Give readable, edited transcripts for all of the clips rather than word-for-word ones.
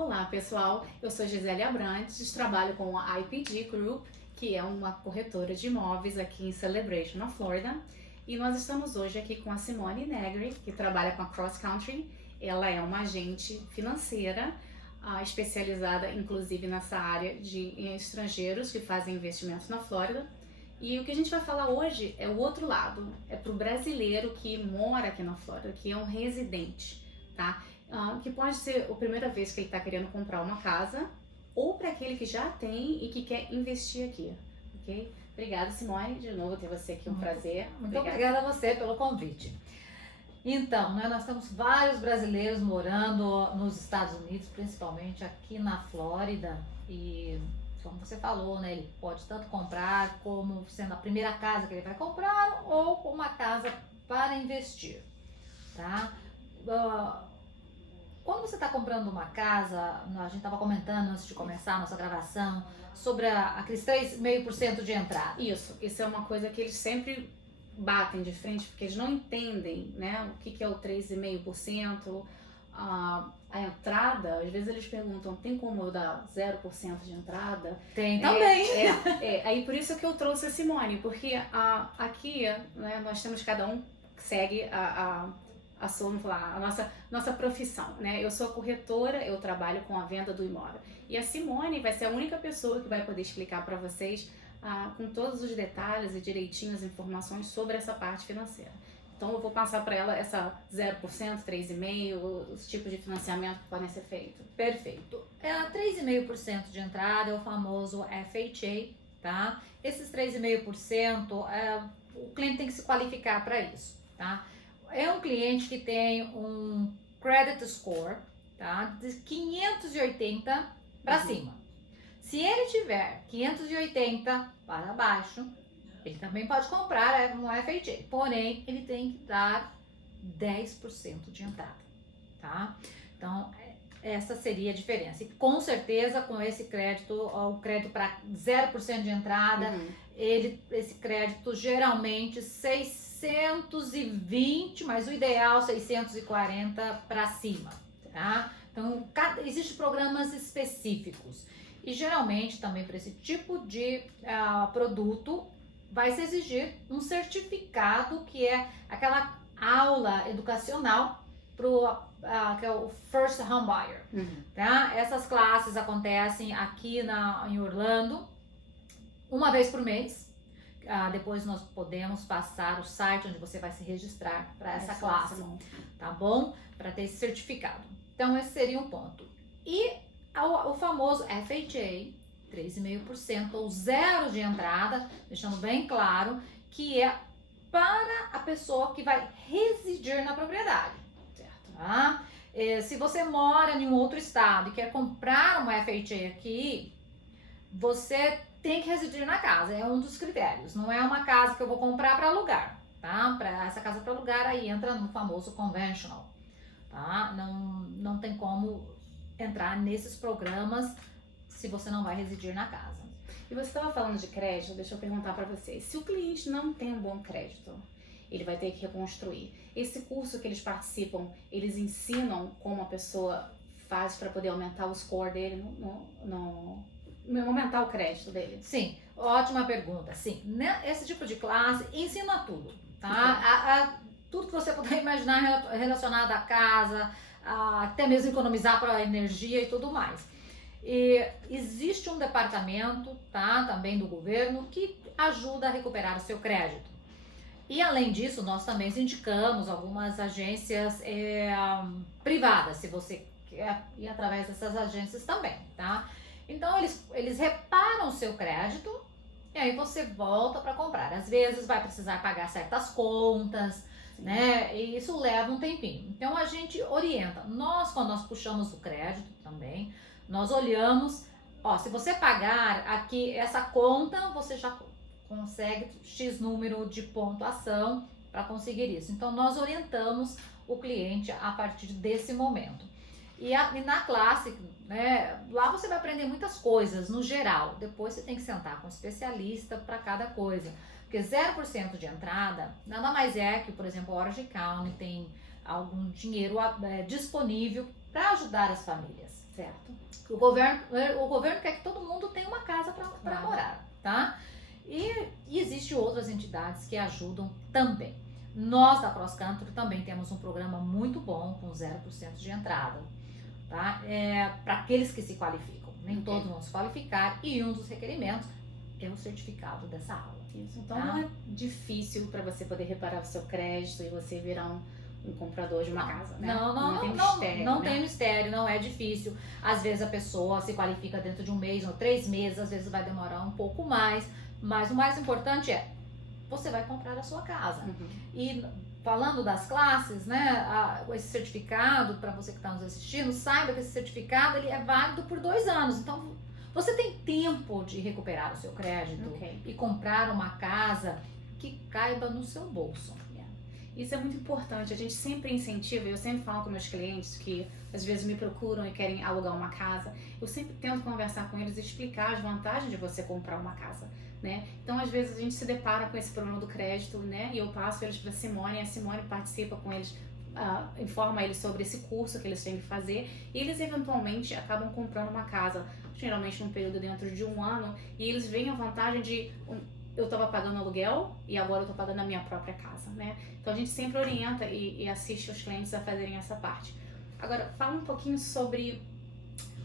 Olá pessoal, eu sou Gisele Abrantes, trabalho com a IPG Group, que é uma corretora de imóveis aqui em Celebration, na Flórida. E nós estamos hoje aqui com a Simone Negri, que trabalha com a Cross Country. Ela é uma agente financeira, especializada inclusive nessa área de estrangeiros que fazem investimentos na Flórida. E o que a gente vai falar hoje é o outro lado, é para o brasileiro que mora aqui na Flórida, que é um residente, tá? Que pode ser a primeira vez que ele está querendo comprar uma casa, ou para aquele que já tem e que quer investir aqui, ok? Obrigada, Simone, de novo ter você aqui, um prazer. Muito obrigada a você pelo convite. Então, nós temos vários brasileiros morando nos Estados Unidos, principalmente aqui na Flórida, e como você falou, né, ele pode tanto comprar como sendo a primeira casa que ele vai comprar ou uma casa para investir, tá? Quando você está comprando uma casa, a gente estava comentando antes de começar a nossa gravação sobre aqueles 3,5% de entrada. Isso é uma coisa que eles sempre batem de frente, porque eles não entendem, né, o que é o 3,5%, a entrada. Às vezes eles perguntam, tem como eu dar 0% de entrada? Tem também. Aí por isso que eu trouxe a Simone, porque aqui, né, nós temos, cada um segue vamos falar, a nossa profissão, né? Eu sou corretora, eu trabalho com a venda do imóvel. E a Simone vai ser a única pessoa que vai poder explicar para vocês com todos os detalhes e direitinho as informações sobre essa parte financeira. Então eu vou passar para ela essa 0%, 3,5%, os tipos de financiamento que podem ser feitos. Perfeito. 3,5% de entrada é o famoso FHA, tá? Esses 3,5%, o cliente tem que se qualificar para isso, tá? É um cliente que tem um credit score, tá, de 580 para cima. Se ele tiver 580 para baixo, ele também pode comprar um FHA, porém ele tem que dar 10% de entrada, tá? Então essa seria a diferença. E com certeza com esse crédito, o crédito para 0% de entrada, esse crédito geralmente 620, mas o ideal 640 para cima, tá? Então existem programas específicos e geralmente também para esse tipo de produto vai se exigir um certificado, que é aquela aula educacional que é o First Home Buyer, tá? Essas classes acontecem aqui em Orlando uma vez por mês. Depois nós podemos passar o site onde você vai se registrar para essa classe, tá bom? Para ter esse certificado. Então esse seria um ponto. E o famoso FHA, 3,5% ou zero de entrada, deixando bem claro que é para a pessoa que vai residir na propriedade, certo? Tá? Se você mora em um outro estado e quer comprar uma FHA aqui, você tem que residir na casa, é um dos critérios. Não é uma casa que eu vou comprar para alugar, tá? Para essa casa para alugar, aí entra no famoso conventional, tá? Não tem como entrar nesses programas se você não vai residir na casa. E você estava falando de crédito, deixa eu perguntar para você. Se o cliente não tem um bom crédito, ele vai ter que reconstruir. Esse curso que eles participam, eles ensinam como a pessoa faz para poder aumentar o score dele, aumentar o crédito dele? Sim, ótima pergunta. Sim, esse tipo de classe ensina tudo, tá? Tudo que você puder imaginar relacionado à casa, até mesmo economizar para energia e tudo mais. E existe um departamento, tá, também do governo, que ajuda a recuperar o seu crédito. E além disso, nós também indicamos algumas agências privadas, se você quer ir através dessas agências também, tá? Então eles reparam o seu crédito e aí você volta para comprar. Às vezes vai precisar pagar certas contas, né? E isso leva um tempinho. Então a gente orienta. Quando nós puxamos o crédito também, nós olhamos, se você pagar aqui essa conta, você já consegue X número de pontuação para conseguir isso. Então nós orientamos o cliente a partir desse momento. E na classe, né, lá você vai aprender muitas coisas no geral. Depois você tem que sentar com um especialista para cada coisa. Porque 0% de entrada nada mais é que, por exemplo, a Orange County tem algum dinheiro disponível para ajudar as famílias. Certo. O governo quer que todo mundo tenha uma casa para morar, tá? E existem outras entidades que ajudam também. Nós da Cross Country também temos um programa muito bom com 0% de entrada, tá? Para aqueles que se qualificam. Nem todos vão se qualificar e um dos requerimentos é o certificado dessa aula. Isso. Então não é difícil para você poder reparar o seu crédito e você virar um comprador de uma casa, né? Não tem mistério, não é difícil. Às vezes a pessoa se qualifica dentro de um mês ou 3 meses, às vezes vai demorar um pouco mais, mas o mais importante é, você vai comprar a sua casa. E falando das classes, né, esse certificado, para você que está nos assistindo, saiba que esse certificado ele é válido por 2 anos, então você tem tempo de recuperar o seu crédito e comprar uma casa que caiba no seu bolso. Isso é muito importante, a gente sempre incentiva, eu sempre falo com meus clientes que às vezes me procuram e querem alugar uma casa, eu sempre tento conversar com eles e explicar as vantagens de você comprar uma casa, né? Então às vezes a gente se depara com esse problema do crédito, né? E eu passo eles para a Simone participa com eles, informa eles sobre esse curso que eles têm que fazer e eles eventualmente acabam comprando uma casa, geralmente num período dentro de 1 ano, e eles veem a vantagem de eu estava pagando aluguel e agora eu estou pagando a minha própria casa, né? Então a gente sempre orienta e assiste os clientes a fazerem essa parte. Agora, fala um pouquinho sobre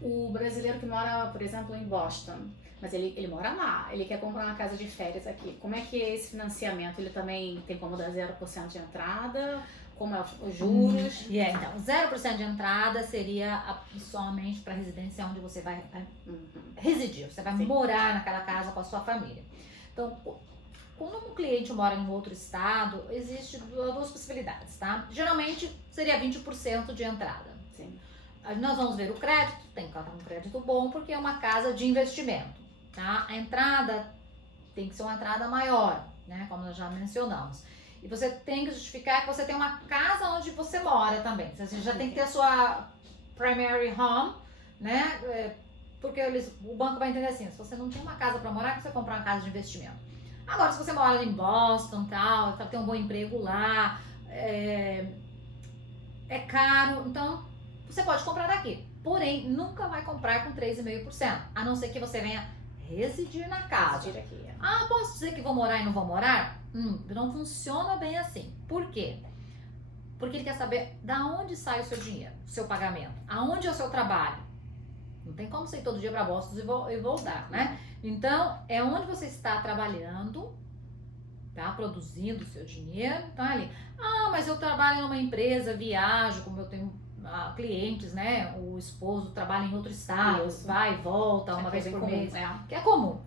o brasileiro que mora, por exemplo, em Boston, mas ele mora lá, ele quer comprar uma casa de férias aqui. Como é que é esse financiamento? Ele também tem como dar 0% de entrada? Como é os juros? Então, 0% de entrada seria somente para residência onde você vai residir, você vai morar naquela casa com a sua família. Então, quando um cliente mora em outro estado, existem 2 possibilidades, tá? Geralmente seria 20% de entrada. Sim. Nós vamos ver o crédito, tem que estar um crédito bom porque é uma casa de investimento, tá? A entrada tem que ser uma entrada maior, né? Como nós já mencionamos. E você tem que justificar que você tem uma casa onde você mora também. Você já tem que ter a sua primary home, né? Porque o banco vai entender assim, se você não tem uma casa para morar, você comprar uma casa de investimento. Agora, se você mora em Boston, tal, tem um bom emprego lá, é caro, então você pode comprar daqui. Porém, nunca vai comprar com 3,5%, a não ser que você venha residir na casa. Residir aqui, posso dizer que vou morar e não vou morar? Não funciona bem assim. Por quê? Porque ele quer saber da onde sai o seu dinheiro, o seu pagamento, aonde é o seu trabalho. Não tem como você ir todo dia para Boston e voltar, né? Então, é onde você está trabalhando, tá? Produzindo o seu dinheiro, tá ali. Mas eu trabalho numa empresa, viajo, como eu tenho clientes, né? O esposo trabalha em outro estado, vai e volta uma vez por mês, que é comum.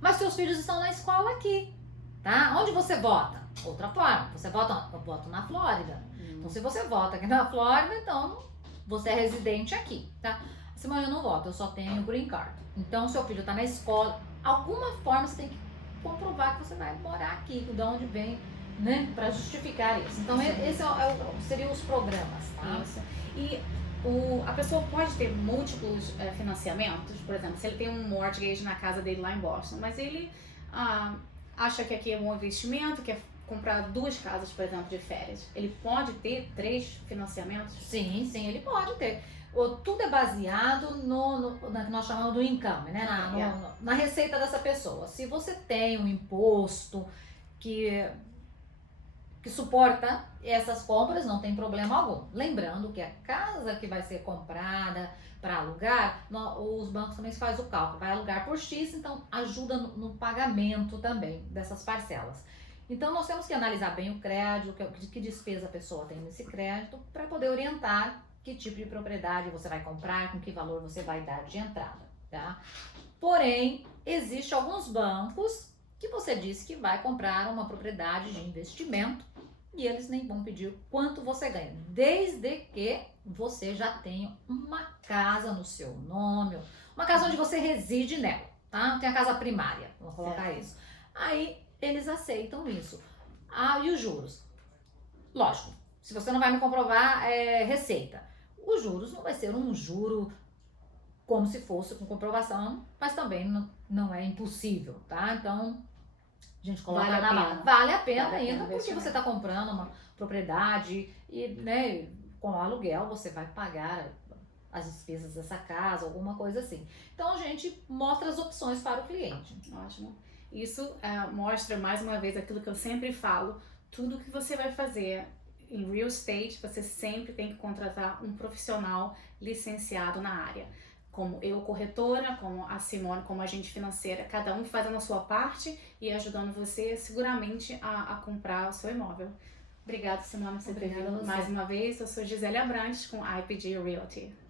Mas seus filhos estão na escola aqui, tá? Onde você vota? Outra forma, você vota, eu voto na Flórida. Então, se você vota aqui na Flórida, então você é residente aqui, tá? Simone, eu não voto, eu só tenho green card. Então, seu filho está na escola, alguma forma você tem que comprovar que você vai morar aqui, de onde vem, né, para justificar isso. Então, esse seriam os programas, tá? Isso. E a pessoa pode ter múltiplos financiamentos, por exemplo, se ele tem um mortgage na casa dele lá em Boston, mas ele acha que aqui é um bom investimento, quer comprar 2 casas, por exemplo, de férias. Ele pode ter 3 financiamentos? Sim, ele pode ter. Tudo é baseado no que nós chamamos do income, né? Na receita dessa pessoa. Se você tem um imposto que suporta essas compras, não tem problema algum. Lembrando que a casa que vai ser comprada para alugar, os bancos também fazem o cálculo, vai alugar por X, então ajuda no pagamento também dessas parcelas. Então nós temos que analisar bem o crédito, que despesa a pessoa tem nesse crédito, para poder orientar que tipo de propriedade você vai comprar, com que valor você vai dar de entrada, tá? Porém, existem alguns bancos que você disse que vai comprar uma propriedade de investimento e eles nem vão pedir quanto você ganha, desde que você já tenha uma casa no seu nome, uma casa onde você reside nela, tá? Tem a casa primária, vamos colocar isso. Aí eles aceitam isso. E os juros? Lógico, se você não vai me comprovar receita, os juros não vai ser um juro como se fosse com comprovação, mas também não é impossível, tá? Então, a gente coloca vale a pena ainda, porque você está comprando uma propriedade e, né, com o aluguel você vai pagar as despesas dessa casa, alguma coisa assim. Então a gente mostra as opções para o cliente. Ótimo. Isso mostra mais uma vez aquilo que eu sempre falo, tudo que você vai fazer em real estate, você sempre tem que contratar um profissional licenciado na área. Como eu, corretora, como a Simone, como agente financeira, cada um fazendo a sua parte e ajudando você seguramente a comprar o seu imóvel. Obrigada, Simone, por você ter vindo mais uma vez. Eu sou Gisele Abrantes com IPG Realty.